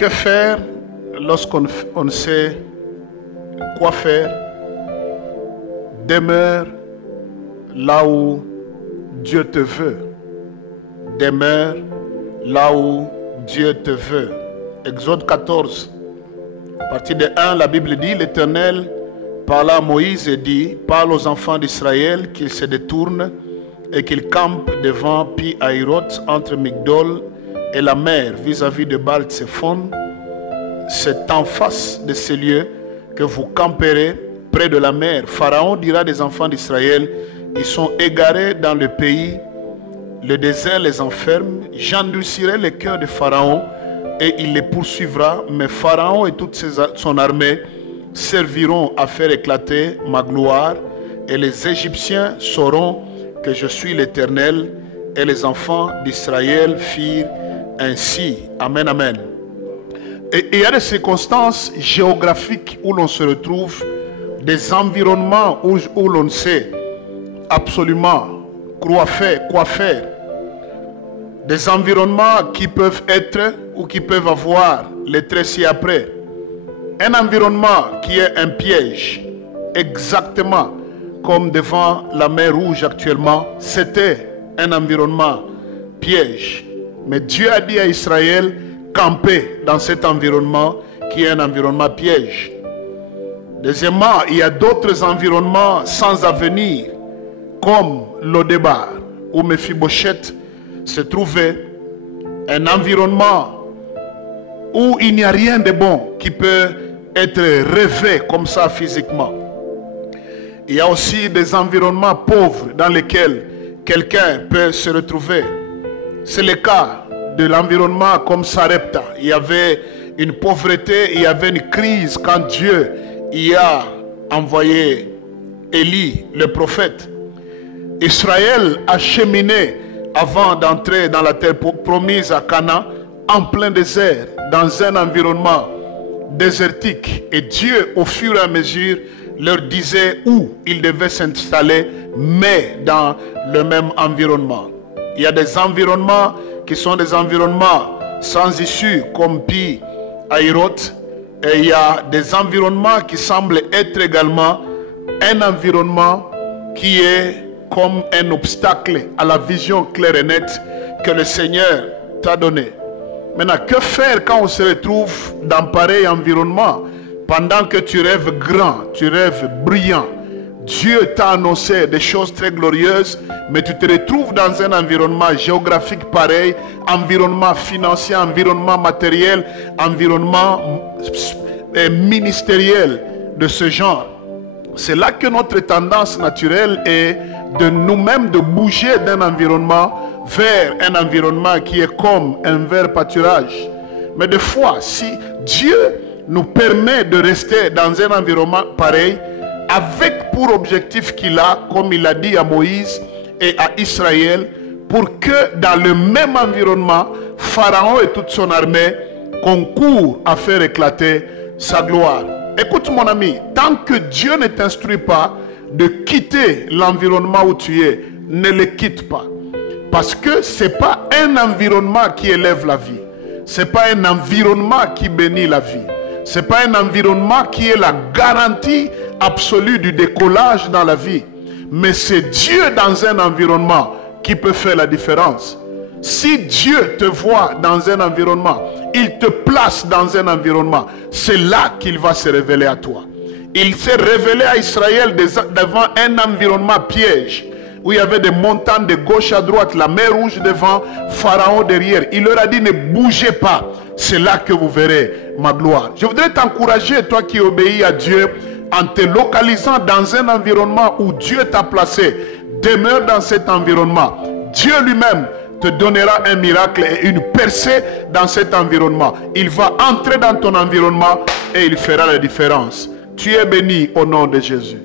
Que faire lorsqu'on ne sait quoi faire? Demeure là où Dieu te veut. Demeure là où Dieu te veut. Exode 14, partie de 1, la Bible dit, l'Éternel parla à Moïse et dit, parle aux enfants d'Israël qu'ils se détournent et qu'ils campent devant Pi-Hahiroth entre Migdol et la mer vis-à-vis de Baal-Tsephon. C'est en face de ces lieux que vous camperez près de la mer. Pharaon dira des enfants d'Israël, ils sont égarés dans le pays, le désert les enferme, j'endurcirai le cœur de Pharaon et il les poursuivra, mais Pharaon et toute son armée serviront à faire éclater ma gloire et les Égyptiens sauront que je suis l'Éternel. Et les enfants d'Israël firent ainsi. Amen, amen. Et il y a des circonstances géographiques où l'on se retrouve, des environnements où l'on sait absolument quoi faire. Des environnements qui peuvent être ou qui peuvent avoir les traits ci-après. Un environnement qui est un piège, exactement comme devant la mer Rouge actuellement, c'était un environnement piège. Mais Dieu a dit à Israël, camper dans cet environnement qui est un environnement piège. Deuxièmement, il y a d'autres environnements sans avenir, comme Lodébar, où Mephibosheth se trouvait, un environnement où il n'y a rien de bon qui peut être rêvé comme ça physiquement. Il y a aussi des environnements pauvres dans lesquels quelqu'un peut se retrouver. C'est le cas de l'environnement comme Sarepta. Il y avait une pauvreté, il y avait une crise quand Dieu y a envoyé Élie, le prophète. Israël a cheminé avant d'entrer dans la terre promise à Canaan, en plein désert, dans un environnement désertique. Et Dieu, au fur et à mesure, leur disait où ils devaient s'installer, mais dans le même environnement. Il y a des environnements qui sont des environnements sans issue, comme Pi-Hahiroth, et il y a des environnements qui semblent être également un environnement qui est comme un obstacle à la vision claire et nette que le Seigneur t'a donnée. Maintenant, que faire quand on se retrouve dans pareil environnement? Pendant que tu rêves grand, tu rêves brillant, Dieu t'a annoncé des choses très glorieuses, mais tu te retrouves dans un environnement géographique pareil, environnement financier, environnement matériel, environnement ministériel de ce genre. C'est là que notre tendance naturelle est de nous-mêmes de bouger d'un environnement vers un environnement qui est comme un vert pâturage. Mais des fois, si Dieu nous permet de rester dans un environnement pareil, avec pour objectif qu'il a, comme il a dit à Moïse et à Israël, pour que dans le même environnement, Pharaon et toute son armée concourent à faire éclater sa gloire. Écoute mon ami, tant que Dieu ne t'instruit pas de quitter l'environnement où tu es, ne le quitte pas. Parce que ce n'est pas un environnement qui élève la vie. Ce n'est pas un environnement qui bénit la vie. Ce n'est pas un environnement qui est la garantie absolue du décollage dans la vie. Mais c'est Dieu dans un environnement qui peut faire la différence. Si Dieu te voit dans un environnement, il te place dans un environnement, c'est là qu'il va se révéler à toi. Il s'est révélé à Israël devant un environnement piège, où il y avait des montagnes de gauche à droite, la mer Rouge devant, Pharaon derrière. Il leur a dit, ne bougez pas, c'est là que vous verrez ma gloire. Je voudrais t'encourager, toi qui obéis à Dieu, en te localisant dans un environnement où Dieu t'a placé. Demeure dans cet environnement. Dieu lui-même te donnera un miracle et une percée dans cet environnement. Il va entrer dans ton environnement et il fera la différence. Tu es béni au nom de Jésus.